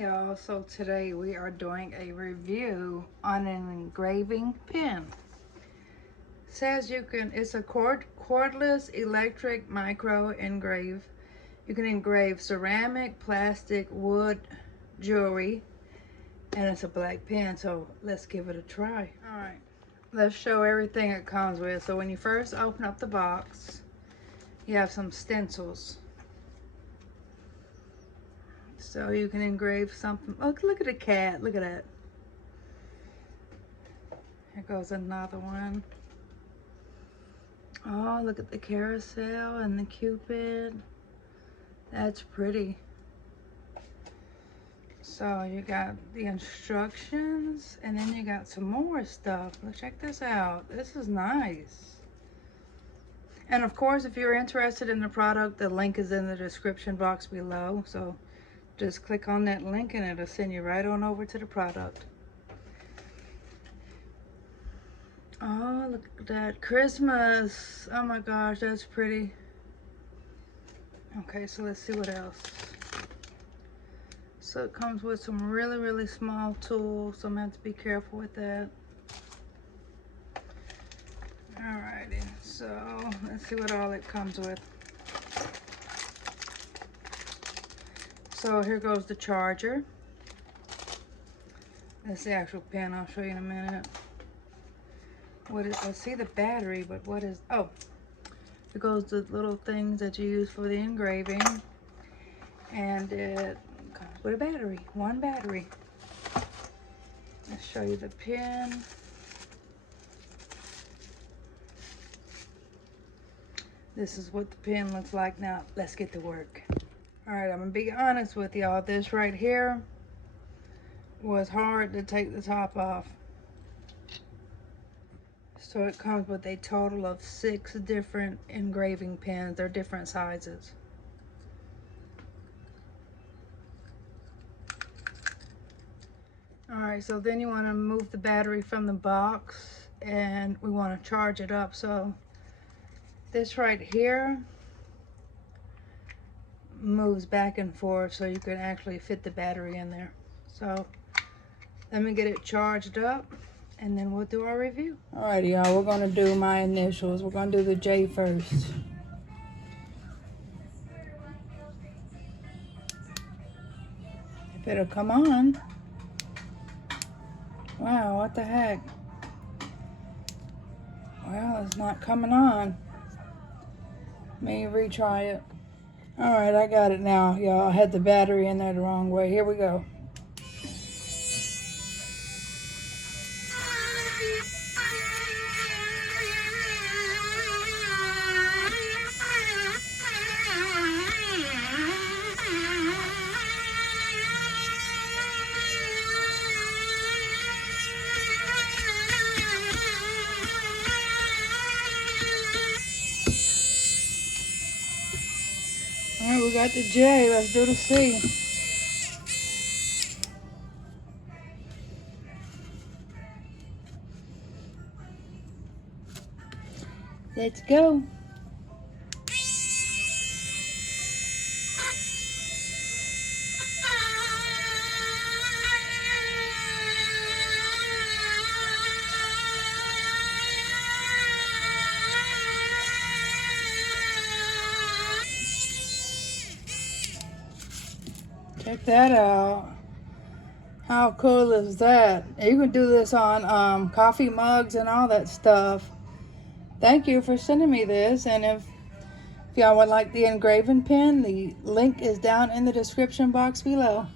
Hey y'all, so today we are doing a review on an engraving pen. Says you can, it's a cordless electric micro engrave. You can engrave ceramic, plastic, wood, jewelry, and it's a black pen, so let's give it a try. Alright, let's show everything it comes with. So when you first open up the box, you have some stencils. So you can engrave something. Oh, look at the cat. Look at that. Here goes another one. Oh, look at the carousel and the cupid. That's pretty. So you got the instructions, and then you got some more stuff. Look, check this out. This is nice. And of course, if you're interested in the product, the link is in the description box below. So just click on that link and it'll send you right on over to the product. Oh, look at that. Christmas. Oh my gosh, that's pretty. Okay, so let's see what else. So it comes with some really small tools, so I'm gonna have to be careful with that. Alrighty, so let's see what all it comes with. So here goes the charger. That's the actual pen. I'll show you in a minute. What is, I see the battery, but what is, oh, here goes the little things that you use for the engraving. And it comes with a battery, one battery. Let's show you the pen. This is what the pen looks like. Now, let's get to work. All right, I'm gonna be honest with y'all. This right here was hard to take the top off. So it comes with a total of 6 different engraving pens. They're different sizes. All right, so then you want to move the battery from the box, and we want to charge it up. So this right here moves back and forth, so you can actually fit the battery in there. So let me get it charged up, and then we'll do our review. Alrighty, y'all, we're gonna do my initials. We're gonna do the J first. It better come on. Wow, what the heck? Well, it's not coming on. Let me retry it. Alright, I got it now, y'all. I had the battery in there the wrong way. Here we go. Alright, we got the J. Let's do the C. Let's go. Check that out. How cool is that? You can do this on coffee mugs and all that stuff. Thank you for sending me this. And if y'all would like the engraving pen, the link is down in the description box below.